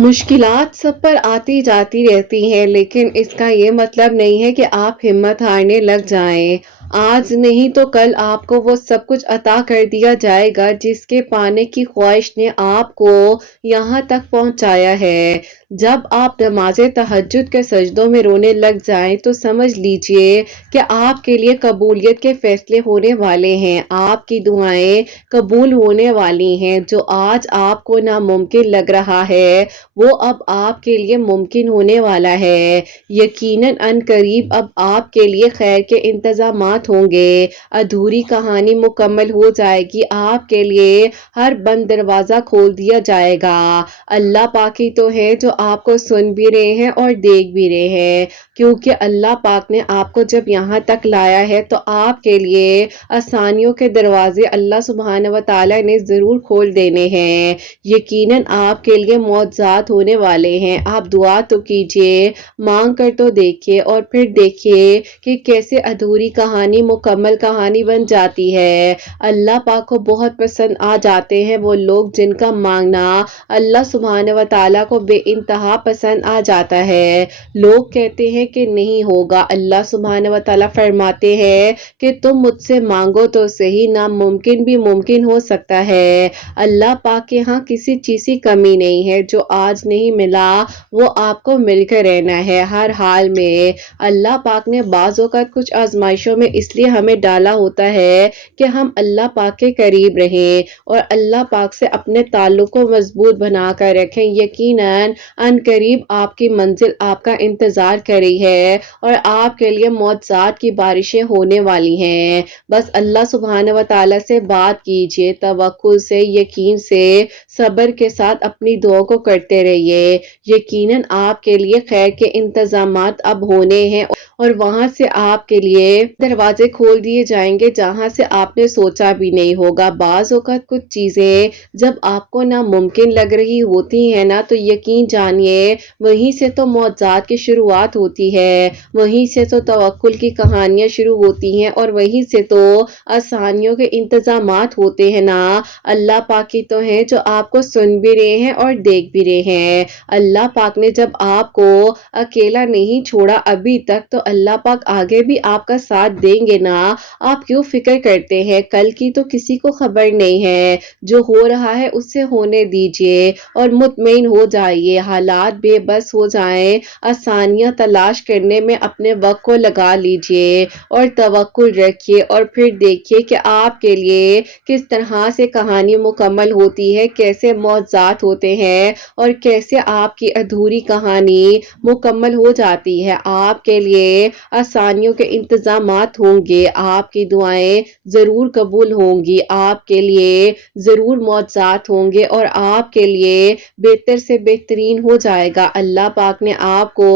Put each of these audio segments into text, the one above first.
मुश्किलात सब पर आती जाती रहती हैं, लेकिन इसका ये मतलब नहीं है कि आप हिम्मत हारने लग जाएं। आज नहीं तो कल आपको वो सब कुछ अता कर दिया जाएगा जिसके पाने की ख्वाहिश ने आपको यहाँ तक पहुँचाया है। जब आप नमाज़े तहज्जुद के सजदों में रोने लग जाएं तो समझ लीजिए कि आपके लिए कबूलियत के फैसले होने वाले हैं। आपकी दुआएं कबूल होने वाली हैं। जो आज आपको नामुमकिन लग रहा है वो अब आपके लिए मुमकिन होने वाला है। यकीनन अनकरीब अब आपके लिए खैर के इंतजामात होंगे। अधूरी कहानी मुकम्मल हो जाएगी। आपके लिए हर बंद दरवाज़ा खोल दिया जाएगा। अल्लाह पाक ही तो है जो आपको सुन भी रहे हैं और देख भी रहे हैं, क्योंकि अल्लाह पाक ने आपको जब यहाँ तक लाया है तो आपके लिए आसानियों के दरवाजे अल्लाह सुब्हानहू व तआला ने ज़रूर खोल देने हैं। यकीनन आपके लिए मौजज़ात होने वाले हैं। आप दुआ तो कीजिए, मांग कर तो देखिए और फिर देखिए कि कैसे अधूरी कहानी मुकम्मल कहानी बन जाती है। अल्लाह पाक को बहुत पसंद आ जाते हैं वो लोग जिनका मांगना अल्लाह सुब्हानहू व तआला को बेइंतहा पसंद आ जाता है। लोग कहते हैं कि नहीं होगा, अल्लाह सुब्हानहू व तआला फरमाते हैं कि तुम मुझसे मांगो तो सही, नामुमकिन भी मुमकिन हो सकता है। अल्लाह पाक के यहाँ किसी चीज़ की कमी नहीं है। जो आज नहीं मिला वो आपको मिलकर रहना है हर हाल में। अल्लाह पाक ने बाज़ औक़ात कुछ आजमाइशों में इसलिए हमें डाला होता है कि हम अल्लाह पाक के करीब रहें और अल्लाह पाक से अपने ताल्लुक़ को मजबूत बना कर रखें। यकीनन अनकरीब आपकी मंजिल आपका इंतज़ार कर रही है और आपके लिए मौजज़ात की बारिशें होने वाली हैं। बस अल्लाह सुब्हानहू व तआला से बात कीजिए, तवक्कुल से, यकीन से, सब्र के साथ अपनी दुआ को करते रहिए। यकीनन आपके लिए खैर के इंतजामात अब होने हैं और वहां से आपके लिए दरवाजे खोल दिए जाएंगे जहां से आपने सोचा भी नहीं होगा। बाज़ औक़ात कुछ चीज़ें जब आपको नामुमकिन लग रही होती हैं ना, तो यकीन जानिए वहीं से तो मौजज़ात की शुरुआत होती है, वहीं से तो तवक्कुल की कहानियाँ शुरू होती हैं और वहीं से तो आसानियों के इंतजामात होते हैं ना। अल्लाह पाक ही तो है जो आपको सुन भी रहे हैं और देख भी रहे हैं। अल्लाह पाक ने जब आपको अकेला नहीं छोड़ा अभी तक, तो अल्लाह पाक आगे भी आपका साथ देंगे ना। आप क्यों फिक्र करते हैं? कल की तो किसी को खबर नहीं है। जो हो रहा है उससे होने दीजिए और मुतमईन हो जाइए। हालात बेबस हो जाएं, आसानियां तलाश करने में अपने वक्त को लगा लीजिए और तवक्कुल रखिए और फिर देखिए कि आपके लिए किस तरह से कहानी मुकम्मल होती है, कैसे मौजज़ात होते हैं और कैसे आपकी अधूरी कहानी मुकम्मल हो जाती है। आपके लिए आसानियों के इंतजामात होंगे, आपकी दुआएं ज़रूर कबूल होंगी, आपके लिए ज़रूर मौजज़ात होंगे और आपके लिए बेहतर से बेहतरीन हो जाएगा। अल्लाह पाक ने आपको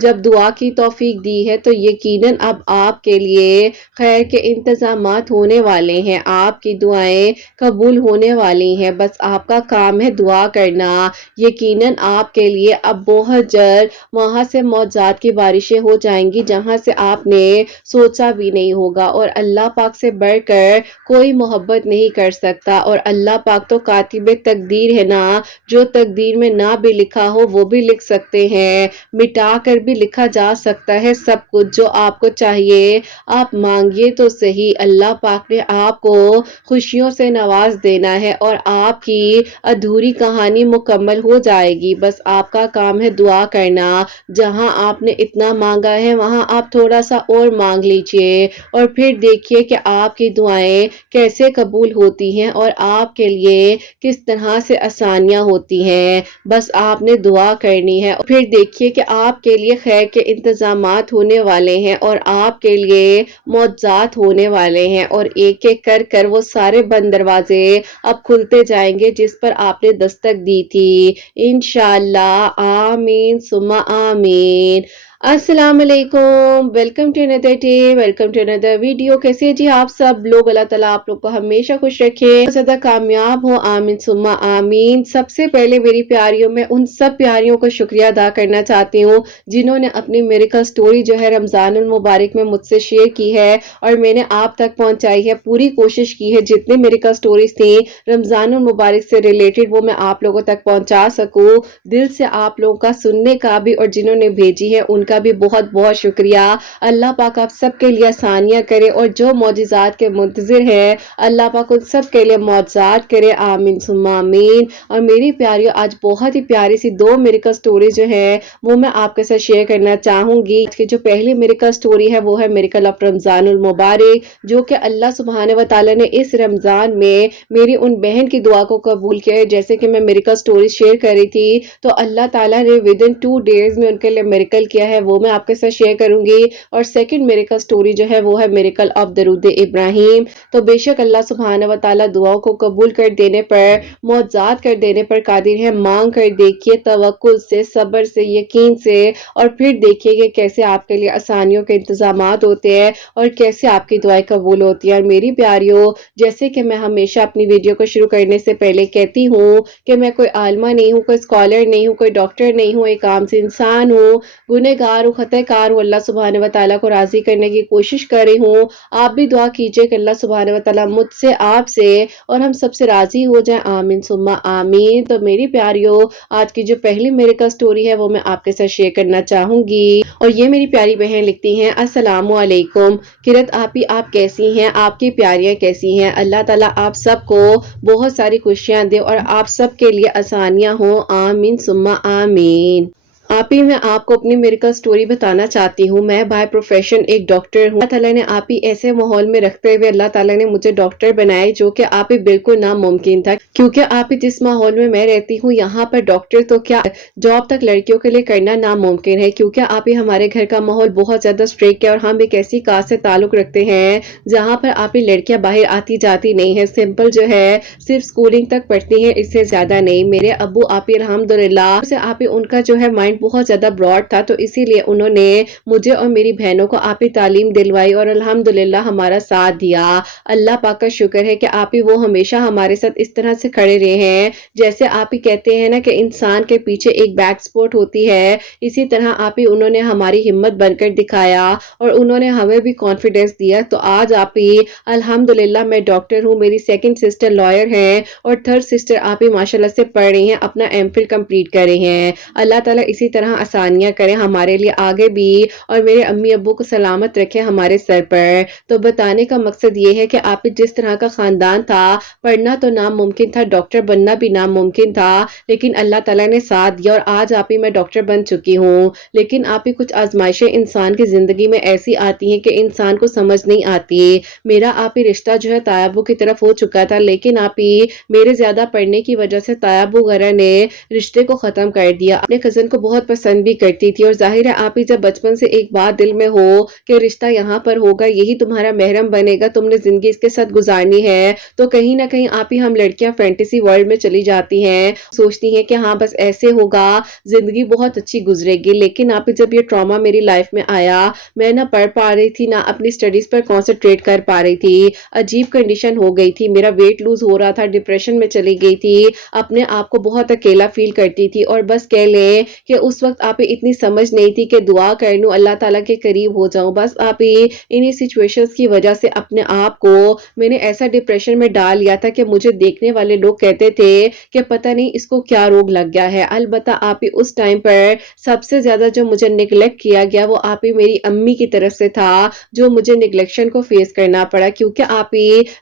जब दुआ की तौफीक दी है तो यकीनन अब आपके लिए खैर के इंतजामात होने वाले हैं। आपकी दुआएं कबूल होने वाली हैं। बस आपका काम है दुआ करना। यकीनन आपके लिए अब बहुत जल्द वहां से मौजज़ात की बारिशें हो जाएंगी जहां से आपने सोचा भी नहीं होगा और अल्लाह पाक से बढ़कर कोई मोहब्बत नहीं कर सकता और अल्लाह पाक तो कातिब तकदीर है ना। जो तकदीर में ना भी लिखा हो वो भी लिख सकते हैं, मिटा कर भी लिखा जा सकता है सब कुछ। जो आपको चाहिए आप मांगिए तो सही। अल्लाह पाक ने आपको खुशियों से नवाज देना है और आपकी अधूरी कहानी मुकम्मल हो जाएगी। बस आपका काम है दुआ करना। जहां आपने इतना मांगा है वहां आप थोड़ा सा और मांग लीजिए और फिर देखिए कि आपकी दुआएं कैसे कबूल होती हैं और आपके लिए किस तरह से आसानियां होती हैं। बस आपने दुआ करनी है और फिर देखिए कि आपके लिए खैर के इंतजामात होने वाले हैं और आपके लिए मौजज़ात होने वाले हैं और एक एक कर कर वो सारे बंद दरवाजे अब खुलते जाएंगे जिस पर आपने दस्तक दी थी। इंशाअल्लाह। आमीन सुम्मा आमीन। अस्सलाम वालेकुम, welcome to another day, welcome to another video. कैसे हैं जी आप सब लोग? अल्लाह ताला आप लोग को हमेशा खुश रखे, बहुत ज़्यादा कामयाब हो, आमीन सुम्मा आमीन। सबसे पहले मेरी प्यारियों, मैं उन सब प्यारियों को शुक्रिया अदा करना चाहती हूँ जिन्होंने अपनी मिरेकल स्टोरी जो है रमज़ानुल मुबारक में मुझसे शेयर की है और मैंने आप तक पहुँचाई है। पूरी कोशिश की है जितनी मिरेकल स्टोरीज थी रमज़ानुल मुबारक से रिलेटेड वो मैं आप लोगों तक पहुँचा सकूँ। दिल से आप लोगों का सुनने का भी और जिन्होंने भेजी है उनका भी बहुत बहुत शुक्रिया। अल्लाह पाक आप सबके लिए आसानियां करे और जो मौजिज़ात के मुंतज़िर है अल्लाह पाक उन सब के लिए मौजिज़ात करे, आमीन सुम्मा आमीन। और मेरी प्यारियों, आज बहुत ही प्यारी सी दो मिरेकल स्टोरी जो है वो मैं आपके साथ शेयर करना चाहूंगी। आज की जो पहली मिरेकल स्टोरी है वो है मिरेकल ऑफ रमज़ानुल मुबारक, जो कि अल्लाह सुब्हाने व तआला ने इस रमज़ान में मेरी उन बहन की दुआ को कबूल किया है। जैसे कि मैं मिरेकल स्टोरी शेयर कर रही थी तो अल्लाह ताला ने विद इन 2 डेज में उनके लिए मिरेकल किया है, वो मैं आपके साथ शेयर करूंगी। और सेकंड मिरेकल स्टोरी जो है वो है मिरेकल ऑफ दरूद इब्राहिम। तो बेशक अल्लाह सुब्हाना व तआला दुआओं को कबूल कर देने पर, मौजज़ात कर देने पर कादिर है। मांग कर देखिए तवक्कुल से, सब्र से, यकीन से, और फिर देखिए कि कैसे आपके लिए आसानियों के इंतजामात होते हैं और कैसे आपकी दुआएं कबूल होती है। और मेरी प्यारियों, जैसे कि मैं हमेशा अपनी वीडियो को शुरू करने से पहले कहती हूँ कि मैं कोई आलिमा नहीं हूँ, कोई स्कॉलर नहीं हूँ, कोई डॉक्टर नहीं हूँ, एक आम से इंसान हूँ, गुनहगार हूँ, खतकार हूँ। अल्लाह सुब्हाने व तआला को राजी करने की कोशिश कर रही हूँ। आप भी दुआ कीजिए कि अल्लाह सुब्हाने व तआला मुझसे, आपसे और हम सबसे राजी हो जाए, आमीन सुम्मा आमीन। तो मेरी प्यारियों, आज की जो पहली मिरेकल स्टोरी है वो मैं आपके साथ शेयर करना चाहूंगी। और ये मेरी प्यारी बहन लिखती हैं, अस्सलामु अलैकुम किरत आपी, आप कैसी हैं? आपकी प्यारियां कैसी हैं? अल्लाह ताला आप सबको बहुत सारी खुशियां दे और आप सबके लिए आसानियां हो, आमीन सुम्मा आमीन। आप ही, मैं आपको अपनी मिरेकल स्टोरी बताना चाहती हूँ। मैं बाय प्रोफेशन एक डॉक्टर हूँ। अल्लाह ताला ने आप ही ऐसे माहौल में रखते हुए अल्लाह ताला ने मुझे डॉक्टर बनाए जो कि आप ही बिल्कुल नामुमकिन था, क्योंकि आप ही जिस माहौल में मैं रहती हूँ यहाँ पर डॉक्टर तो क्या, जॉब तक लड़कियों के लिए करना नामुमकिन है। क्योंकि आप ही हमारे घर का माहौल बहुत ज्यादा स्ट्रिक्ट है और हम एक ऐसी कास्ट से ताल्लुक रखते हैं जहाँ पर आप ही लड़कियां बाहर आती जाती नहीं है, सिंपल जो है सिर्फ स्कूलिंग तक पढ़ती हैं, इससे ज्यादा नहीं। मेरे अब्बू आप ही अल्हम्दुलिल्लाह से आप ही उनका जो है माइंड बहुत ज्यादा ब्रॉड था, तो इसीलिए उन्होंने मुझे और मेरी बहनों को आप ही तालीम दिलवाई और अल्हम्दुलिल्लाह हमारा साथ दिया। अल्लाह पाक का शुक्र है कि आप ही वो हमेशा हमारे साथ इस तरह से खड़े रहे हैं। जैसे आप ही कहते हैं ना कि इंसान के पीछे एक बैक सपोर्ट होती है, इसी तरह आप ही उन्होंने हमारी हिम्मत बनकर दिखाया और उन्होंने हमें भी कॉन्फिडेंस दिया। तो आज आप ही अल्हम्दुलिल्लाह मैं डॉक्टर हूँ, मेरी सेकंड सिस्टर लॉयर हैं और थर्ड सिस्टर आप ही माशाल्लाह से पढ़ रही हैं, अपना एमफिल कंप्लीट कर रही हैं। अल्लाह ताला इसी तरह आसानियां करें हमारे लिए आगे भी और मेरे अम्मी अब्बू को सलामत रखें हमारे सर पर। तो बताने का मकसद ये है कि आप जिस तरह का खानदान था, पढ़ना तो नामुमकिन था, डॉक्टर बनना भी नामुमकिन था, लेकिन अल्लाह ताला ने साथ दिया और आज आप ही मैं डॉक्टर बन चुकी हूँ। लेकिन आप ही कुछ आजमाइशें इंसान की जिंदगी में ऐसी आती हैं कि इंसान को समझ नहीं आती। मेरा आप ही रिश्ता जो है तायाबू की तरफ हो चुका था, लेकिन आप ही मेरे ज्यादा पढ़ने की वजह से तायाबू वगैरह ने रिश्ते को खत्म कर दिया। अपने कजन को बहुत पसंद भी करती थी और जाहिर है आप ही जब बचपन से एक बात दिल में हो कि रिश्ता यहाँ पर होगा, यही तुम्हारा महरम बनेगा, तुमने जिंदगी इसके साथ गुजारनी है, तो कहीं ना कहीं आप ही हम लड़कियां फैंटेसी वर्ल्ड में चली जाती हैं, सोचती हैं कि हाँ बस ऐसे होगा, जिंदगी बहुत अच्छी गुजरेगी। लेकिन आप ही जब ये ट्रॉमा मेरी लाइफ में आया, मैं ना पढ़ पा रही थी ना अपनी स्टडीज पर कॉन्सेंट्रेट कर पा रही थी, अजीब कंडीशन हो गई थी, मेरा वेट लूज हो रहा था, डिप्रेशन में चली गई थी, अपने आप को बहुत अकेला फील करती थी। और बस कह लें कि उस वक्त आप इतनी समझ नहीं थी कि दुआ कर लूं अल्लाह ताला के करीब हो जाऊं। बस आप इन्हीं सिचुएशंस की वजह से अपने आप को मैंने ऐसा डिप्रेशन में डाल लिया था कि मुझे देखने वाले लोग कहते थे कि पता नहीं इसको क्या रोग लग गया है। अलबत्ता आप उस टाइम पर सबसे ज्यादा जो मुझे निगलेक्ट किया गया वो आप मेरी अम्मी की तरफ से था, जो मुझे निगलेक्शन को फेस करना पड़ा, क्योंकि आप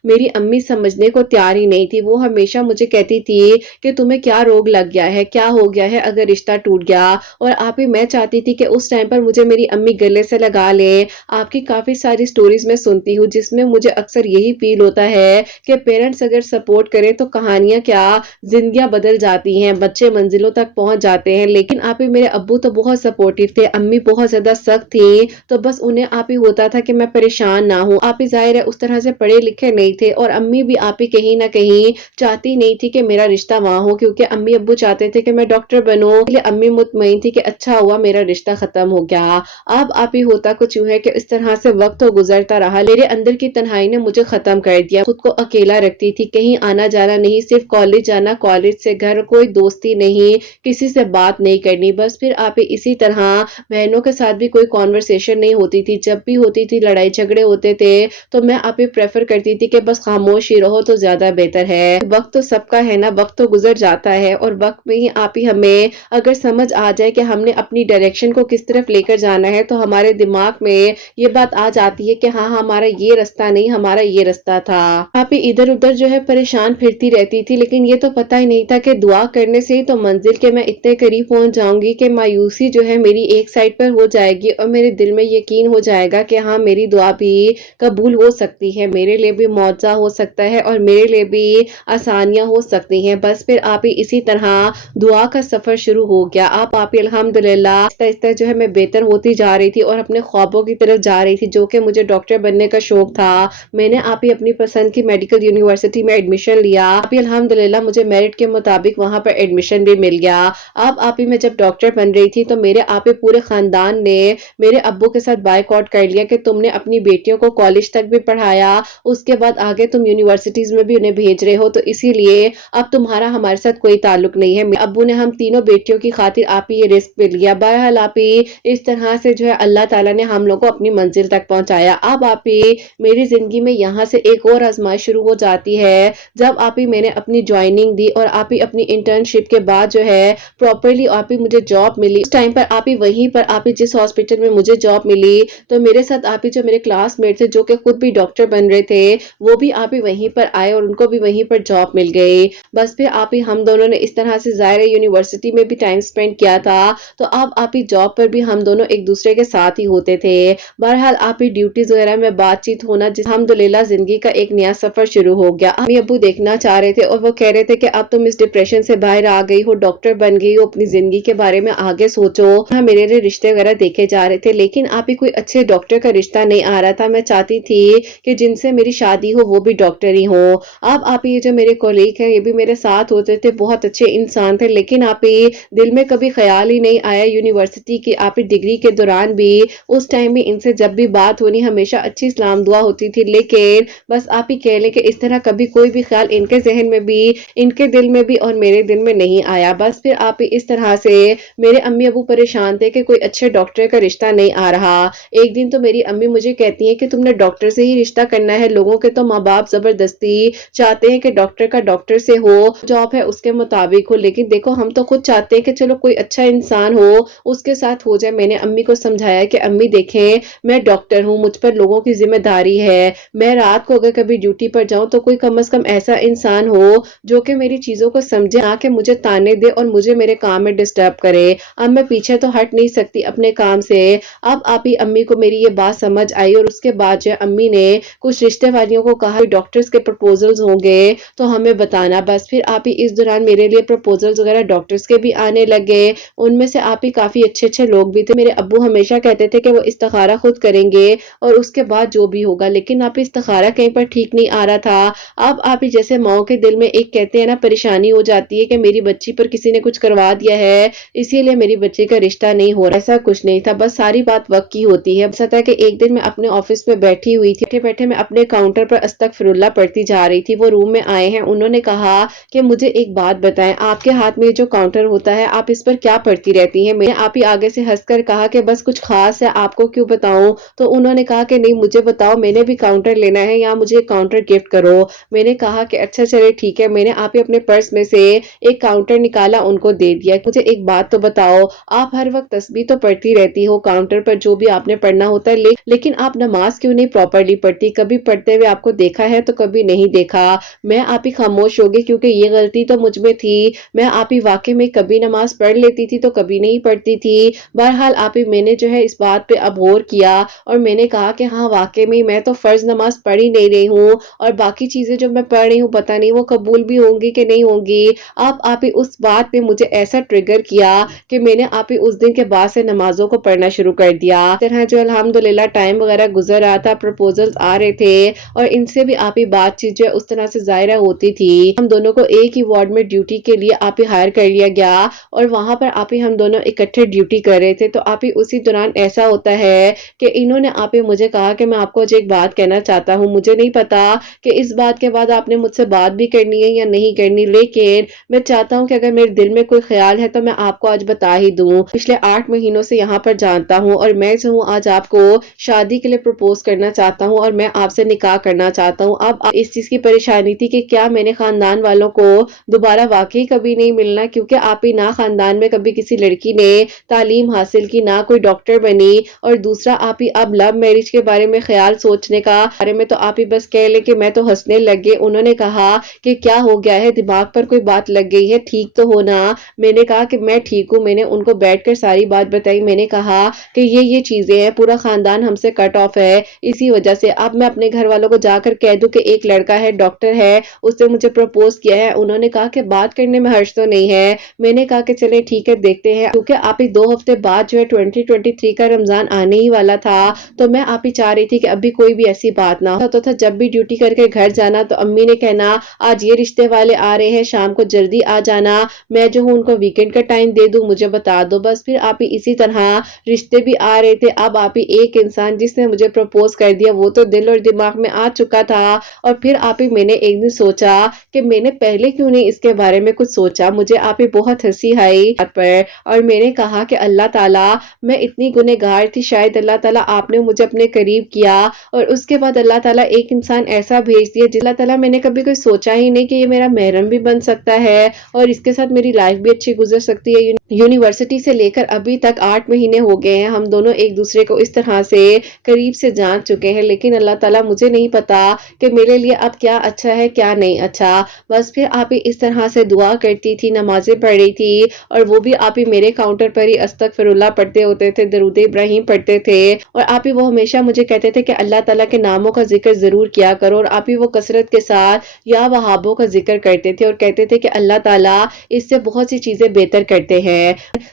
मेरी अम्मी समझने को तैयार ही नहीं थी। वो हमेशा मुझे कहती थी कि तुम्हें क्या रोग लग गया है, क्या हो गया है अगर रिश्ता टूट गया। और आप ही मैं चाहती थी कि उस टाइम पर मुझे मेरी अम्मी गले से लगा ले। आपकी काफी सारी स्टोरीज में सुनती हूँ जिसमें मुझे अक्सर यही फील होता है कि पेरेंट्स अगर सपोर्ट करें तो कहानियां क्या, जिंदगियां बदल जाती हैं, बच्चे मंजिलों तक पहुंच जाते हैं। लेकिन आप ही मेरे अब्बू तो बहुत सपोर्टिव थे, अम्मी बहुत ज्यादा सख्त थी, तो बस उन्हें आप ही होता था कि मैं परेशान ना हूँ। आप ही जाहिर है उस तरह से पढ़े लिखे नहीं थे और अम्मी भी आप ही कहीं ना कहीं चाहती नहीं थी कि मेरा रिश्ता वहां हो, क्योंकि अम्मी अब्बू चाहते थे कि मैं डॉक्टर बनूं, इसलिए अम्मी मुझ मुतमईन थी कि अच्छा हुआ मेरा रिश्ता खत्म हो गया। अब आप ही होता कुछ यूं है कि इस तरह से वक्त तो गुजरता रहा, मेरे अंदर की तन्हाई ने मुझे खत्म कर दिया। खुद को अकेला रखती थी, कहीं आना जाना नहीं, सिर्फ कॉलेज जाना, कॉलेज से घर, कोई दोस्ती नहीं, किसी से बात नहीं करनी। बस फिर आप ही इसी तरह बहनों के साथ भी कोई कॉन्वर्सेशन नहीं होती थी। जब भी होती थी लड़ाई झगड़े होते थे तो मैं आप ही प्रेफर करती थी कि बस खामोश ही रहो तो ज्यादा बेहतर है। वक्त तो सबका है ना, वक्त तो गुजर जाता है और वक्त में ही आप ही हमें अगर समझ आ जाए कि हमने अपनी डायरेक्शन को किस तरफ लेकर जाना है तो हमारे दिमाग में ये बात आ जाती है कि हाँ हमारा ये रास्ता नहीं, हमारा ये रास्ता था। आप ही इधर उधर जो है परेशान फिरती रहती थी, लेकिन ये तो पता ही नहीं था कि दुआ करने से ही तो मंजिल के मैं इतने करीब पहुंच जाऊंगी कि मायूसी जो है मेरी एक साइड पर हो जाएगी और मेरे दिल में यकीन हो जाएगा कि हाँ मेरी दुआ भी कबूल हो सकती है, मेरे लिए भी मौजा हो सकता है और मेरे लिए भी आसानियां हो सकती हैं। बस फिर आप ही इसी तरह दुआ का सफर शुरू हो गया। आप ही अल्हम्दुलिल्लाह आहिस्ता आहिस्ता जो है मैं बेहतर होती जा रही थी और अपने ख्वाबों की तरफ जा रही थी, जो कि मुझे डॉक्टर बनने का शौक था। मैंने आप ही अपनी पसंद की मेडिकल यूनिवर्सिटी में एडमिशन लिया। आप ही अल्हम्दुलिल्लाह मुझे मेरिट के मुताबिक वहां पर एडमिशन भी मिल गया। अब आप ही मैं जब डॉक्टर बन रही थी तो मेरे आप ही पूरे खानदान ने मेरे अब्बू के साथ बायकॉट कर लिया कि तुमने अपनी बेटियों को कॉलेज तक भी पढ़ाया, उसके बाद आगे तुम यूनिवर्सिटीज में भी उन्हें भेज रहे हो, तो इसीलिए अब तुम्हारा हमारे साथ कोई ताल्लुक नहीं है। अब्बू ने हम तीनों बेटियों की खातिर आप ही ये रिस्क पे लिया। बहरहाल आप ही इस तरह से जो है अल्लाह ताला ने हम लोग को अपनी मंजिल तक पहुंचाया। अब आप ही मेरी जिंदगी में यहाँ से एक और आजमाइश शुरू हो जाती है जब आप ही मैंने अपनी ज्वाइनिंग दी और आप ही अपनी इंटर्नशिप के बाद जो है प्रॉपरली आप ही मुझे जॉब मिली। उस टाइम पर आप ही वहीं पर आप ही जिस हॉस्पिटल में मुझे जॉब मिली तो मेरे साथ आप ही जो मेरे क्लासमेट थे जो कि खुद भी डॉक्टर बन रहे थे वो भी आप ही वहीं पर आए और उनको भी वहीं पर जॉब मिल गई। बस फिर आप ही हम दोनों ने इस तरह से ज़ाहिर यूनिवर्सिटी में भी टाइम स्पेंड किया था, तो अब आप ही जॉब पर भी हम दोनों एक दूसरे के साथ ही होते थे। बहरहाल आप ही ड्यूटीज वगैरह में बातचीत होना, जिस अल्हम्दुलिल्लाह जिंदगी का एक नया सफर शुरू हो गया। अम्मी अब्बू देखना चाह रहे थे और वो कह रहे थे कि अब तुम इस डिप्रेशन से बाहर आ गई हो, डॉक्टर बन गई हो, अपनी जिंदगी के बारे में आगे सोचो। हाँ मेरे लिए रिश्ते वगैरह देखे जा रहे थे, लेकिन आप ही कोई अच्छे डॉक्टर का रिश्ता नहीं आ रहा था। मैं चाहती थी कि जिनसे मेरी शादी हो वो भी डॉक्टर ही हो। अब आप ये जो मेरे कोलीग हैं ये भी मेरे साथ होते थे, बहुत अच्छे इंसान थे, लेकिन आप ही दिल में कभी ख्याल ही नहीं आया यूनिवर्सिटी की आप ही डिग्री के दौरान भी उस टाइम भी इनसे जब भी बात होनी हमेशा अच्छी सलाम दुआ होती थी, लेकिन बस आप ही कह लें कि इस तरह कभी कोई भी ख्याल इनके जहन में भी, इनके दिल में भी और मेरे दिल में नहीं आया। बस फिर आप ही इस तरह से मेरे अम्मी अबू परेशान थे कि कोई अच्छे डॉक्टर का रिश्ता नहीं आ रहा। एक दिन तो मेरी अम्मी मुझे कहती हैं कि तुमने डॉक्टर से ही रिश्ता करना है, लोगों के तो माँ बाप जबरदस्ती चाहते हैं कि डॉक्टर का डॉक्टर से हो, जॉब है उसके मुताबिक हो, लेकिन देखो हम तो खुद चाहते हैं कि चलो कोई अच्छा इंसान हो उसके साथ हो जाए। मैंने अम्मी को समझाया कि अम्मी देखें मैं डॉक्टर हूँ, मुझ पर लोगों की जिम्मेदारी है, मैं रात को अगर कभी ड्यूटी पर जाऊं तो कोई कम से कम ऐसा इंसान हो जो कि मेरी चीजों को समझे, आके मुझे ताने दे और मुझे मेरे काम में डिस्टर्ब करे। अब मैं पीछे तो हट नहीं सकती अपने काम से। अब आप ही अम्मी को मेरी ये बात समझ आई और उसके बाद जो अम्मी ने कुछ रिश्ते वालियों को कहा डॉक्टर्स के प्रपोजल्स होंगे तो हमें बताना। बस फिर आप ही इस दौरान मेरे लिए प्रपोजल्स वगैरह डॉक्टर्स के भी आने लगे, उनमें से आप ही काफी अच्छे अच्छे लोग भी थे। मेरे अब्बू हमेशा कहते थे कि वो इस्तिखारा खुद करेंगे और उसके बाद जो भी होगा, लेकिन आप इस्तिखारा कहीं पर ठीक नहीं आ रहा था। अब आप ही जैसे माओ के दिल में एक कहते हैं ना परेशानी हो जाती है कि मेरी बच्ची पर किसी ने कुछ करवा दिया है इसीलिए मेरी बच्ची का रिश्ता नहीं हो रहा, ऐसा कुछ नहीं था, बस सारी बात वक्त की होती है। पता है कि एक दिन मैं अपने ऑफिस में बैठी हुई थी, बैठे बैठे मैं अपने काउंटर पर अस्तगफिरुल्लाह पढ़ती जा रही थी। वो रूम में आए हैं, उन्होंने कहा कि मुझे एक बात बताएं, आपके हाथ में जो काउंटर होता है आप इस पर क्या पढ़ती रहती हैं? मैंने आप ही आगे से हंसकर कहा कि बस कुछ खास है, आपको क्यों बताऊं? तो उन्होंने कहा कि नहीं मुझे बताओ, मैंने भी काउंटर लेना है या मुझे काउंटर गिफ्ट करो। मैंने कहा कि अच्छा चले ठीक है। मैंने आप ही अपने पर्स में से एक काउंटर निकाला उनको दे दिया। मुझे एक बात तो बताओ, आप हर वक्त तस्बीह तो पढ़ती रहती हो काउंटर पर जो भी आपने पढ़ना होता है, लेकिन आप नमाज क्यों नहीं प्रॉपरली पढ़ती? कभी पढ़ते हुए आपको देखा है तो कभी नहीं देखा। मैं आप ही खामोश हो गई क्योंकि ये गलती तो मुझ में थी। मैं आप ही वाकई में कभी नमाज पढ़ लेती थी तो कभी नहीं पढ़ती थी। बहरहाल आप ही मैंने जो है इस बात पे अब गौर किया और मैंने कहा कि हाँ वाकई में मैं तो फर्ज नमाज पढ़ ही नहीं रही हूँ और बाकी चीजें जो मैं पढ़ रही हूँ पता नहीं वो कबूल भी होंगी कि नहीं होंगी। अब आप ही उस बात पे मुझे ऐसा ट्रिगर किया कि मैंने आप ही उस दिन के बाद से नमाजों को पढ़ना शुरू कर दिया। तरह जो अल्हम्दुलिल्लाह टाइम वगैरह गुजर रहा था, प्रपोजल्स आ रहे थे और इनसे भी आप ही बातचीत जो है उस तरह से जाहिर होती थी। हम दोनों को एक ही वार्ड में ड्यूटी के लिए आप ही हायर कर लिया गया और वहां पर پر आप ही हम दोनों इकट्ठे ड्यूटी कर रहे थे। तो आप ही उसी दौरान ऐसा होता है कि इन्होंने आप ही मुझे कहा कि मैं आपको आज एक बात कहना चाहता हूँ। मुझे नहीं पता कि इस बात के बाद आपने मुझसे बात भी करनी है या नहीं करनी, लेकिन मैं चाहता हूँ कि अगर मेरे दिल में कोई ख्याल है तो मैं आपको आज बता ही दूँ। पिछले 8 महीनों से यहाँ पर जानता हूँ और मैं जो हूँ आज आपको शादी के लिए प्रपोज करना चाहता हूँ और मैं आपसे निकाह करना चाहता हूँ। अब इस चीज की परेशानी थी कि क्या मैंने खानदान वालों को दोबारा वाकई कभी नहीं मिलना, क्योंकि आप ही ना खानदान में कभी किसी लड़की ने तालीम हासिल की, ना कोई डॉक्टर बनी, और दूसरा आप ही अब लव मैरिज के बारे में ख्याल सोचने का बारे में तो आप ही बस कह ले कि मैं तो हंसने लग गए। उन्होंने कहा कि क्या हो गया है, दिमाग पर कोई बात लग गई है, ठीक तो हो ना। मैंने कहा कि मैं ठीक हूँ। मैंने उनको बैठकर सारी बात बताई। मैंने कहा कि ये चीजें हैं, पूरा खानदान हमसे कट ऑफ है इसी वजह से। अब मैं अपने घर वालों को जाकर कह दूं कि एक लड़का है, डॉक्टर है, उसने मुझे प्रपोज किया है। उन्होंने कहा कि बात करने में हर्ज तो नहीं है। मैंने कहा कि चले ठीक है, देखते हैं, क्योंकि आप ही 2 हफ्ते बाद जो है 2023 का रमजान आने ही वाला था। तो मैं आप ही चाह रही थी कि अभी कोई भी ऐसी बात ना हो। तो था जब भी ड्यूटी करके घर जाना तो अम्मी ने कहना आज ये रिश्ते वाले आ रहे हैं, शाम को जल्दी आ जाना, मैं जो हूँ उनको वीकेंड का टाइम दे दूं, मुझे बता दो। बस फिर आप ही इसी तरह रिश्ते भी आ रहे थे। अब आप ही एक इंसान जिसने मुझे प्रपोज कर दिया वो तो दिल और दिमाग में आ चुका था। और फिर आप ही मैंने एक दिन सोचा कि मैंने पहले क्यों नहीं इसके बारे में कुछ सोचा। मुझे आप ही बहुत हंसी आई पर, और मैंने कहा कि अल्लाह ताला, मैं इतनी गुनहगार थी, शायद अल्लाह ताला आपने मुझे अपने करीब किया और उसके बाद अल्लाह ताला एक इंसान ऐसा भेज दिया जिस अल्लाह ताला मैंने कभी कोई सोचा ही नहीं कि ये मेरा महरम भी बन सकता है और इसके साथ मेरी लाइफ भी अच्छी गुजर सकती है। यूनिवर्सिटी से लेकर अभी तक 8 महीने हो गए हैं, हम दोनों एक दूसरे को इस तरह से करीब से जान चुके हैं, लेकिन अल्लाह ताला मुझे नहीं पता कि मेरे लिए अब क्या अच्छा है क्या नहीं अच्छा। बस फिर आप ही इस तरह से दुआ करती थी, नमाजें पढ़ रही थी, और वो भी आप ही मेरे काउंटर पर ही अस्तगफिरुल्लाह पढ़ते होते थे, दरूद इब्राहिम पढ़ते थे, और आप ही वो हमेशा मुझे कहते थे कि अल्लाह ताला के नामों का जिक्र जरूर किया करो, और आप ही वो कसरत के साथ या वहाबों का जिक्र करते थे और कहते थे कि अल्लाह ताला इससे बहुत सी चीजें बेहतर करते हैं।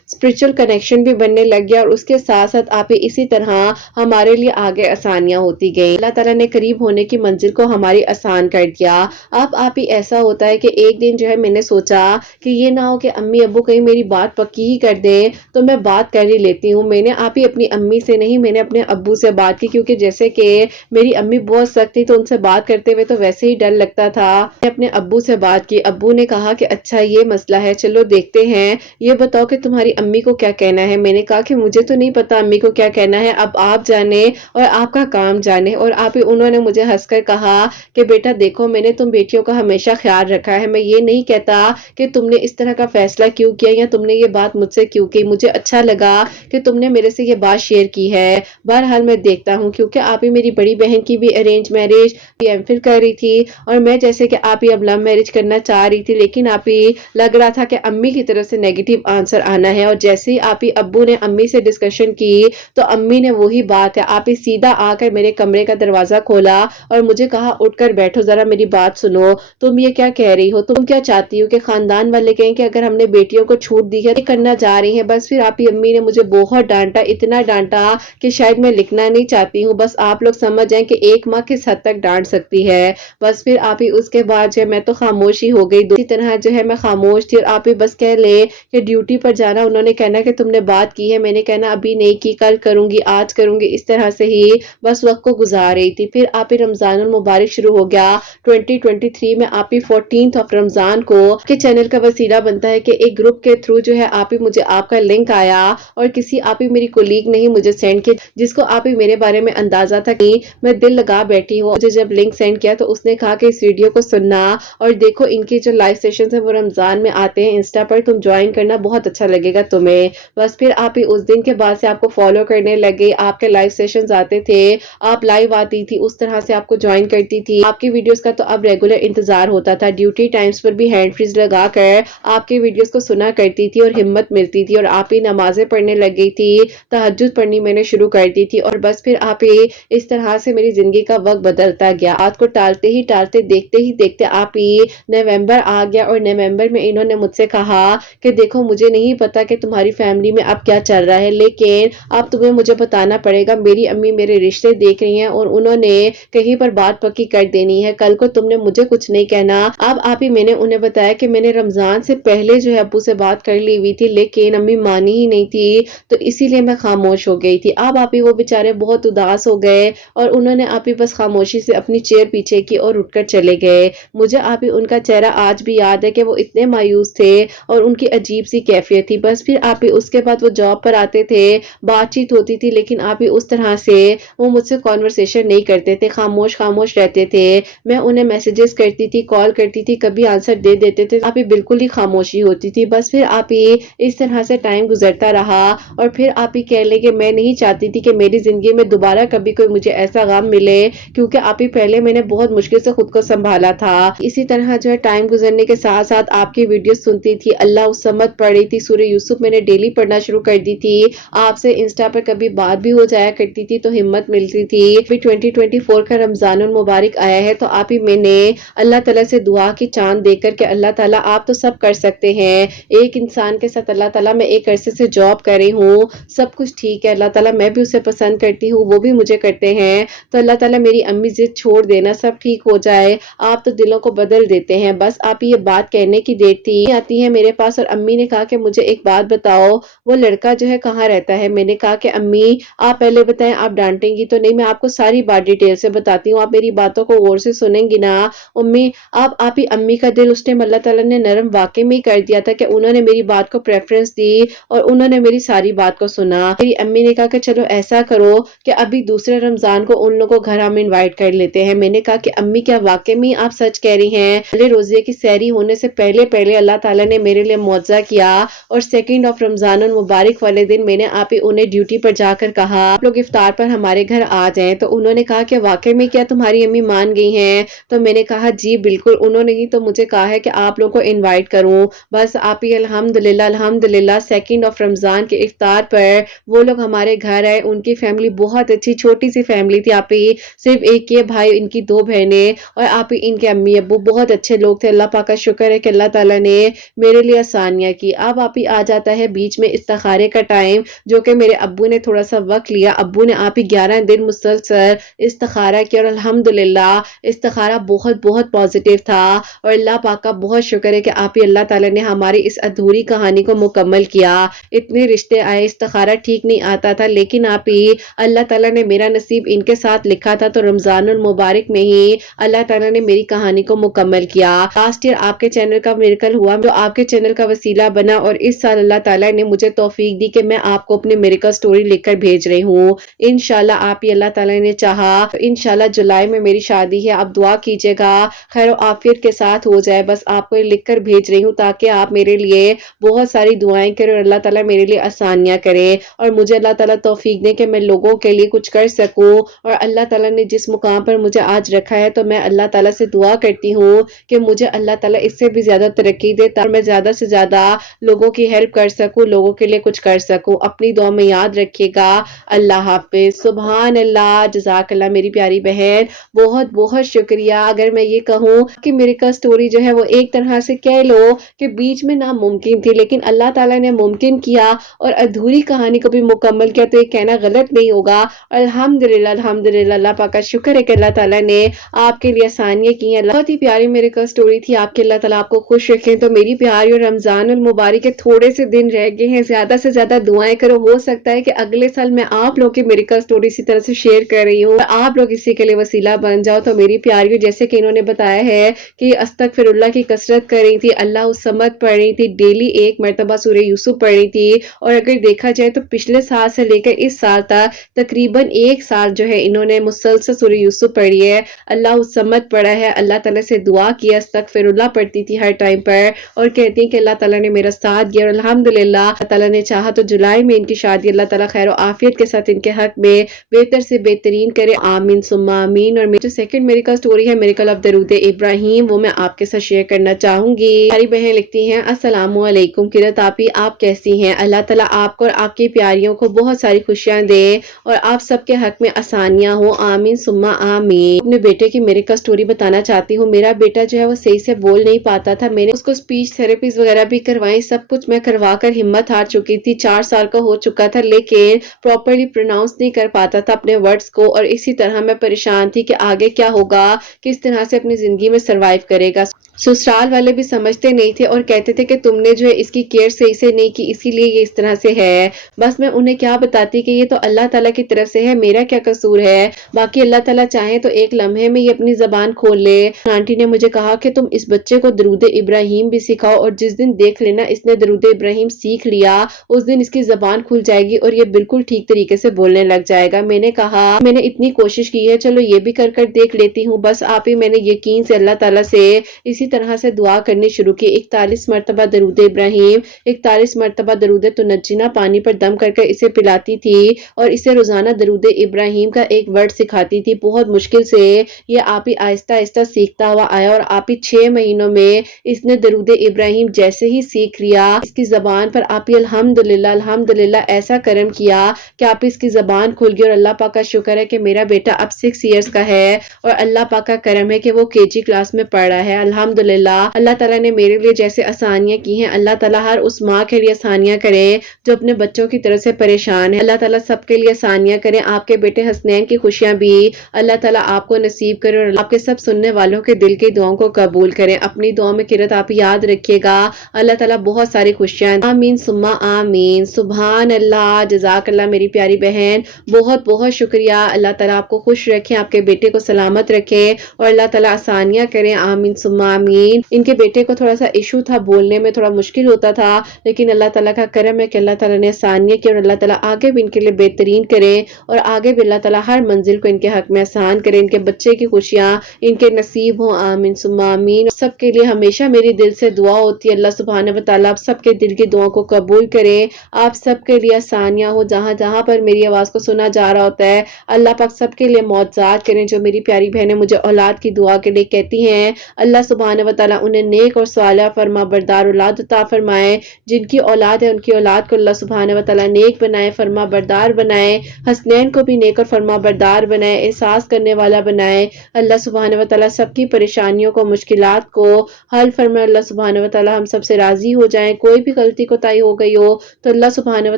स्पिरिचुअल कनेक्शन भी बनने लग गया और उसके साथ साथ आप ही इसी तरह हमारे लिए आगे आसानियां होती गई। अल्लाह ताला ने करीब होने की मंजिल को हमारी आसान कर दिया। अब आप ही ऐसा होता है कि एक दिन जो है मैंने सोचा कि ये ना हो कि अम्मी अब्बू कहीं मेरी बात पक्की ही कर दें, तो मैं बात कर ही लेती हूँ। मैंने आप ही अपनी अम्मी से नहीं, मैंने अपने अब्बू से बात की, क्योंकि जैसे कि मेरी अम्मी बहुत सख्त थी तो उनसे बात करते हुए तो वैसे ही डर लगता था। मैंने अपने अब्बू से बात की। अब्बू ने कहा कि अच्छा ये मसला है, चलो देखते हैं, ये बताओ कि तुम्हारी अम्मी को क्या कहना है। मैंने कहा कि मुझे तो नहीं पता अम्मी को क्या कहना है, अब आप जाने और आपका काम जाने। और आप ही उन्होंने मुझे हंसकर कहा कि बेटा देखो, मैंने तुम बेटियों का हमेशा ख्याल रखा है, मैं ये नहीं कहता कि तुमने इस तरह का फैसला क्यों किया या तुमने ये बात मुझसे क्यों की, मुझे अच्छा लगा कि तुमने मेरे से ये बात शेयर की है। बहरहाल मैं देखता हूँ, क्योंकि आप ही मेरी बड़ी बहन की भी अरेंज मैरिज एमफिल कर रही थी और मैं जैसे कि आप ही अब लव मैरिज करना चाह रही थी, लेकिन आप ही लग रहा था कि अम्मी की तरफ से नेगेटिव आंसर आना है। और जैसे ही आप ही अब्बू ने अम्मी से डिस्कशन की तो अम्मी ने वही बात है, आप ही सीधा आकर मेरे कमरे का दरवाजा खोला और मुझे कहा उठकर बैठो, जरा मेरी बात सुनो, तुम ये क्या कह रही हो, तुम क्या चाहती हो कि खानदान वाले कहें कि अगर हमने बेटियों को छूट दी है करना जा रही है। बस फिर आप ही अम्मी ने मुझे बहुत डांटा, इतना डांटा कि शायद मैं लिखना नहीं चाहती हूँ। बस आप लोग समझ जाएं कि एक माँ किस हद तक डांट सकती है। बस फिर आप ही उसके बाद जो है मैं तो खामोश ही हो गई, इसी तरह जो है मैं खामोश थी। और आप ही बस कह ले कि ड्यूटी पर जाना, उन्होंने कहना कि तुमने बात की है, मैंने कहना अभी नहीं की, कल करूंगी, आज करूंगी, इस तरह से ही बस वक्त को गुजार रही थी। फिर आप ही रमजानुल मुबारक शुरू हो गया 2023 में। आप ही 14th ऑफ रमजान को के चैनल का वसीला बनता है कि एक ग्रुप के थ्रू जो है आप ही मुझे आपका लिंक आया और किसी आप ही मेरी कोलीग ने ही मुझे सेंड किया, जिसको आप ही मेरे बारे में अंदाजा था कि मैं दिल लगा बैठी हूँ। मुझे जब लिंक सेंड किया तो उसने कहा कि इस वीडियो को सुनना और देखो, इनके जो लाइव सेशन है वो रमजान में आते हैं इंस्टा पर, तुम ज्वाइन करना, बहुत अच्छा लगेगा तुम्हें। बस फिर आप ही उस दिन के बाद से आपको फॉलो करने लगे, आपके लाइव सेशंस आते थे, आप लाइव आती थी, उस तरह से आपको ज्वाइन करती थी। आपकी वीडियोस का तो अब रेगुलर इंतजार होता था, ड्यूटी टाइम्स पर भी हैंड फ्रीज लगा कर आपकी वीडियोस को सुना करती थी और हिम्मत मिलती थी। और आप ही नमाजें पढ़ने लग गई थी, तहज्जुद पढ़नी मैंने शुरू कर दी थी। और बस फिर आप ही इस तरह से मेरी जिंदगी का वक्त बदलता गया। आज को टालते ही टालते देखते ही देखते आप ही नवंबर आ गया और नवंबर में इन्होंने मुझसे कहा कि देखो, मुझे नहीं पता कि तुम्हारी फैमिली में अब क्या चल रहा है, लेकिन अब तुम्हें मुझे बताना पड़ेगा। मेरी अम्मी मेरे रिश्ते देख रही हैं और उन्होंने कहीं पर बात पक्की कर देनी है, कल को तुमने मुझे कुछ नहीं कहना। अब आप ही मैंने उन्हें बताया कि मैंने रमजान से पहले जो है अब्बू से बात कर لی हुई थी, लेकिन अम्मी मानी ही नहीं थी, तो इसीलिए मैं खामोश हो गई थी। अब आप ही वो बेचारे बहुत उदास हो गए और उन्होंने आप ही बस खामोशी से अपनी चेयर पीछे की और उठकर चले गए। मुझे आप ही उनका चेहरा आज भी याद है कि वो इतने मायूस थे और उनकी अजीब सी कैफियत थी। बस फिर आप ही उसके बाद वो जॉब पर आते थे, बातचीत होती थी, लेकिन आप ही उस तरह से वो मुझसे कॉन्वर्सेशन नहीं करते थे, खामोश खामोश रहते थे। मैं उन्हें मैसेजेस करती थी, कॉल करती थी, कभी आंसर दे देते थे, आप ही बिल्कुल ही खामोशी होती थी। बस फिर आप ही इस तरह से टाइम गुजरता रहा और फिर आप ही कह लें कि मैं नहीं चाहती थी कि मेरी जिंदगी में दोबारा कभी कोई मुझे ऐसा गम मिले, क्योंकि आप ही पहले मैंने बहुत मुश्किल से खुद को संभाला था। इसी तरह जो है टाइम गुजरने के साथ साथ आपकी वीडियो सुनती थी, अल्लाह उस समत पढ़ रही थी, सूरह यूसुफ मैंने डेली पढ़ना शुरू कर दी थी। आपसे इंस्टा पर कभी बात भी हो जाया करती थी तो हिम्मत मिलती थी। फिर 2024 का रमजानुल मुबारक आया है तो आप ही मैंने अल्लाह ताला से दुआ की चांद देकर के अल्लाह ताला आप तो सब कर सकते हैं, एक इंसान के साथ अल्लाह ताला मैं एक अरसे से जॉब कर रही हूँ, सब कुछ ठीक है, अल्लाह ताला मैं भी उसे पसंद करती हूँ, वो भी मुझे करते हैं, तो अल्लाह ताला मेरी अम्मी जिद छोड़ देना, सब ठीक हो जाए, आप तो दिलों को बदल देते हैं। बस आप ये बात कहने की देर थी। आती है मेरे पास और अम्मी ने कहा कि मुझे एक बात बताओ, वो लड़का जो है कहाँ रहता है? मैंने कहा कि अम्मी आप पहले बताएं, आप डांटेंगी तो नहीं, मैं आपको सारी बात डिटेल से बताती हूँ, आप मेरी बातों को गौर से सुनेंगी ना। अम्मी आप ही अम्मी का दिल उस टाइम अल्लाह ताला ने नरम वाकई में ही कर दिया था कि उन्होंने मेरी बात को प्रेफरेंस दी और उन्होंने मेरी सारी बात को सुना। मेरी अम्मी ने कहा कि चलो ऐसा करो कि अभी दूसरे रमजान को उन लोगों को घर हम इनवाइट कर लेते हैं। मैंने कहा कि अम्मी क्या वाकई में आप सच कह रही हैं? पहले रोजे की सहरी होने से पहले पहले अल्लाह ताला ने मेरे लिए मुआवजा किया और 2 ऑफ रमजान मुबारक वाले दिन मैंने आप ही उन्हें ड्यूटी पर जाकर कहा आप लोग इफ्तार पर हमारे घर आ जाएं, तो उन्होंने कहा कि वाकई में क्या तुम्हारी अम्मी मान गई हैं? तो मैंने कहा जी बिल्कुल, उन्होंने ही तो मुझे कहा है कि आप लोगों को इनवाइट करूं। बस आप ही अल्हम्दुलिल्लाह अल्हम्दुलिल्लाह 2 ऑफ रमजान के इफ्तार पर वो लोग हमारे घर आए। उनकी फैमिली बहुत अच्छी छोटी सी फैमिली थी, आप ही सिर्फ एक ये भाई, इनकी 2 बहनें और आप ही इनके अम्मी अब्बू बहुत अच्छे लोग थे। अल्लाह पाक का शुक्र है कि अल्लाह ताला ने मेरे लिए आसानियां की। अब आप ही आ जाता है बीच में इस्तिखारे का टाइम, जो कि मेरे अब्बू ने थोड़ा सा वक्त लिया। अब्बू ने आप ही 11 दिन मुसलसल इस्तिखारा किया और अल्हम्दुलिल्लाह इस्तिखारा बहुत बहुत पॉजिटिव था और अल्लाह पाक का बहुत शुक्र है कि आप ही अल्लाह ताला ने हमारी इस अधूरी कहानी को मुकम्मल किया। इतने रिश्ते आए, इस्तिखारा ठीक नहीं आता था, लेकिन आप ही अल्लाह ताला ने मेरा नसीब इनके साथ लिखा था, तो रमजानुल मुबारक में ही अल्लाह ताला ने मेरी कहानी को मुकम्मल किया। लास्ट ईयर आपके चैनल का मिरेकल हुआ, जो आपके चैनल का वसीला बना और इस साल अल्लाह ताला ने मुझे तौफीक दी कि मैं आपको अपनी मिरेकल स्टोरी लिखकर भेज रही हूँ। इंशाल्लाह आप ही अल्लाह ताला ने चाहा तो इंशाल्लाह जुलाई में मेरी शादी है, आप दुआ कीजिएगा खैर आफियत के साथ हो जाए। बस आपको लिखकर भेज रही हूँ ताकि आप मेरे लिए बहुत सारी दुआएं करें और अल्लाह ताला मेरे लिए आसानियां करे और मुझे अल्लाह ताला तौफीक दे कि मैं लोगों के लिए कुछ कर सकूं। और अल्लाह ताला ने जिस मुकाम पर मुझे आज रखा है, तो मैं अल्लाह ताला से दुआ करती हूँ कि मुझे अल्लाह ताला इससे भी ज्यादा तरक्की दे ताकि मैं ज्यादा से ज्यादा लोगों की हेल्प कर सकूं, लोगों के लिए कुछ कर सकूं। अपनी दुआ में याद रखिएगा। अल्लाह हाफिज। सुभान अल्लाह, जज़ाकल्लाह मेरी प्यारी बहन, बहुत बहुत शुक्रिया। अगर मैं ये कहूँ कि मिरेकल स्टोरी जो है वो एक तरह से कह लो कि बीच में नामुमकिन थी, लेकिन अल्लाह ताला ने मुमकिन किया और अधूरी कहानी को भी मुकम्मल किया, तो ये कहना गलत नहीं होगा। अल्हम्दुलिल्लाह अल्हम्दुलिल्लाह, अल्लाह पाक का शुक्र है कि अल्लाह ताला ने आपके लिए आसानियां की हैं। बहुत ही प्यारी मिरेकल स्टोरी थी आपके, अल्लाह ताला आपको खुश रखें। तो मेरी प्यारी और रमजानुल मुबारक के थोड़े से दिन रह गए हैं, ज्यादा से ज्यादा दुआएं करो, हो सकता है कि अगले साल मैं आप लोग की मिरेकल स्टोरी इसी तरह से शेयर कर रही हूँ, आप लोग इसी के लिए वसीला बन जाओ। तो मेरी प्यारी, जैसे कि इन्होंने बताया है कि अस्तगफिरुल्लाह की कसरत कर रही थी, अल्लाह उस समत पढ़ रही थी, डेली एक मरतबा सूरह यूसुफ पढ़ रही थी और अगर देखा जाए तो पिछले साल से लेकर इस साल तक तकरीबन 1 साल जो है इन्होंने मुसलसल सूरह यूसुफ पढ़ी है, अल्लाह उस समत पढ़ा है, अल्लाह ताला से दुआ किया, अस्तगफिरुल्लाह पढ़ती थी हर टाइम पर और कहती हैं कि अल्लाह ताला ने मेरा साथ दिया और अल्हम्दुलिल्लाह अल्लाह ताला ने चाहा तो जुलाई में इनकी शादी अल्लाह ताला खैर और आफियत के साथ इनके हक में बेहतर से बेहतरीन करे, आमीन सुम्मा आमीन। और मेरी जो सेकंड मिरेकल स्टोरी है, मिरेकल ऑफ दरूद इब्राहिम, वो मैं आपके साथ शेयर करना चाहूंगी। हमारी बहन लिखती हैं, अस्सलामु अलैकुम किरत आपी, आप कैसी हैं? अल्लाह ताला आपको और आपकी प्यारियों को बहुत सारी खुशियां दे और आप सबके हक में आसानियां हो, आमीन सुम्मा आमीन। अपने बेटे की मिरेकल स्टोरी बताना चाहती हूँ। मेरा बेटा जो है वो सही से बोल नहीं पाता था, मैंने उसको स्पीच थेरेपीज वगैरह भी करवाई, सब कुछ मैं करवा कर हिम्मत हार चुकी थी, 4 साल का हो चुका था, लेकिन प्रॉपरली प्रोनाउंस नहीं कर पाता था अपने वर्ड्स को और इसी तरह मैं परेशान थी कि आगे क्या होगा, किस तरह से अपनी जिंदगी में सरवाइव करेगा। ससुराल वाले भी समझते नहीं थे और कहते थे कि तुमने जो इसकी केयर सही से नहीं की, इसीलिए ये इस तरह से है। बस मैं उन्हें क्या बताती कि ये तो अल्लाह ताला की तरफ से है, मेरा क्या कसूर है। बाकी अल्लाह ताला चाहे तो एक लम्हे में ये अपनी ज़बान खोल ले। आंटी ने मुझे कहा कि तुम इस बच्चे को दरूद इब्राहिम भी सिखाओ, और जिस दिन देख लेना इसने दरूद इब्राहिम सीख लिया, उस दिन इसकी ज़बान खुल जाएगी और ये बिल्कुल ठीक तरीके से बोलने लग जाएगा। मैंने कहा मैंने इतनी कोशिश की है, चलो ये भी कर कर देख लेती हूँ, बस आप ही। मैंने यकीन से अल्लाह ताला से इसी तरह से दुआ करनी शुरू की। 41 मरतबा दरूद इब्राहिम, 41 मरतबा दरूद तुनज्जिना पानी पर दम करके इसे पिलाती थी और इसे रोजाना दरूद इब्राहिम का एक वर्ड सिखाती थी। बहुत मुश्किल से ये आप ही आहिस्ता आहिस्ता सीखता हुआ आया और आप ही 6 महीनों में इसने दरूद इब्राहिम जैसे ही सीख लिया, इसकी जबान पर आप ही अल्हम्दुलिल्लाह अल्हम्दुलिल्लाह ऐसा करम किया कि आप इसकी जबान खुल गई। और अल्लाह पाक का शुक्र है कि मेरा बेटा अब 6 इयर्स का है और अल्लाह पाक का करम है कि वो केजी क्लास में पढ़ रहा है। अल्हम्दुलिल्लाह अल्लाह ताला ने मेरे लिए जैसे आसानियां की हैं, अल्लाह ताला हर उस माँ के लिए आसानियां करे जो अपने बच्चों की तरफ से परेशान है। अल्लाह ताला सबके लिए आसानियां करे। आपके बेटे हसनैन की खुशियां भी अल्लाह ताला आपको नसीब करे और आपके सब सुनने वालों के दिल की दुआओं को कबूल करें। अपनी दुआओं में किरत आप याद रखिएगा। अल्लाह ताला बहुत सारी खुशियां, आमीन सुम्मा आमीन। सुभान अल्लाह, जज़ाकल्लाह मेरी प्यारी बहन, बहुत बहुत शुक्रिया। अल्लाह ताला आपको खुश रखें, आपके बेटे को सलामत रखे और अल्लाह ताला आसानियां करें, आमीन सुम्मा आमीन। इनके बेटे को थोड़ा सा इशू था, बोलने में थोड़ा मुश्किल होता था, लेकिन अल्लाह ताला का करम है कि अल्लाह ताला ने आसानियां की और अल्लाह ताला आगे भी इनके लिए बेहतरीन करे और आगे भी अल्लाह ताला हर मंजिल को इनके हक में आसान करे। इनके बच्चे की खुशियां इनके नसीब हो, आमीन सुम्मा आमीन। सबके लिए हमेशा मेरी दिल से दुआ होती है, अल्लाह सुब्हानहू व तआला आप सबके दिल की दुआओं को कबूल करे, आप सबके लिए आसानियां हो। जहां जहां पर मेरी आवाज को सुना जा रहा होता है, अल्लाह पाक सबके लिए मौजज़ात करें। जो मेरी प्यारी बहनें मुझे औलाद की दुआ के लिए कहती हैं, अल्लाह सुब्हानहू व तआला उन्हें नेक और सालिहा फरमा बरदार औलाद अता फरमाए। जिनकी औलाद है उनकी औलाद को अल्लाह सुब्हानहू व तआला नेक बनाए, फरमा बरदार बनाए। हसनैन को भी नेक और फरमा बरदार बनाए, एहसास करने वाला बनाए। अल्लाह सुब्हानहू व तआला सबकी परेशानियों को, मुश्किलात को हल फरमाए। अल्लाह सुब्हानहू व तआला हम सबसे राजी हो जाए। कोई भी गलती कोताही हो गई हो तो अल्लाह सुब्हानहू व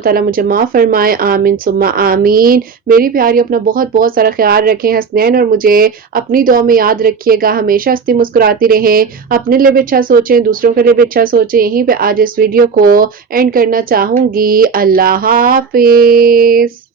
तआला मुझे माफ फरमाए, आमीन सुम्मा आमीन। मेरी प्यारी अपना बहुत बहुत सारा ख्याल रखें। हसनैन और मुझे अपनी दुआ में याद रखिएगा। हमेशा हंसती मुस्कुराती रहें, अपने लिए भी अच्छा सोचें, दूसरों के लिए भी अच्छा सोचें। यहीं पे आज इस वीडियो को एंड करना चाहूंगी। अल्लाह हाफिज।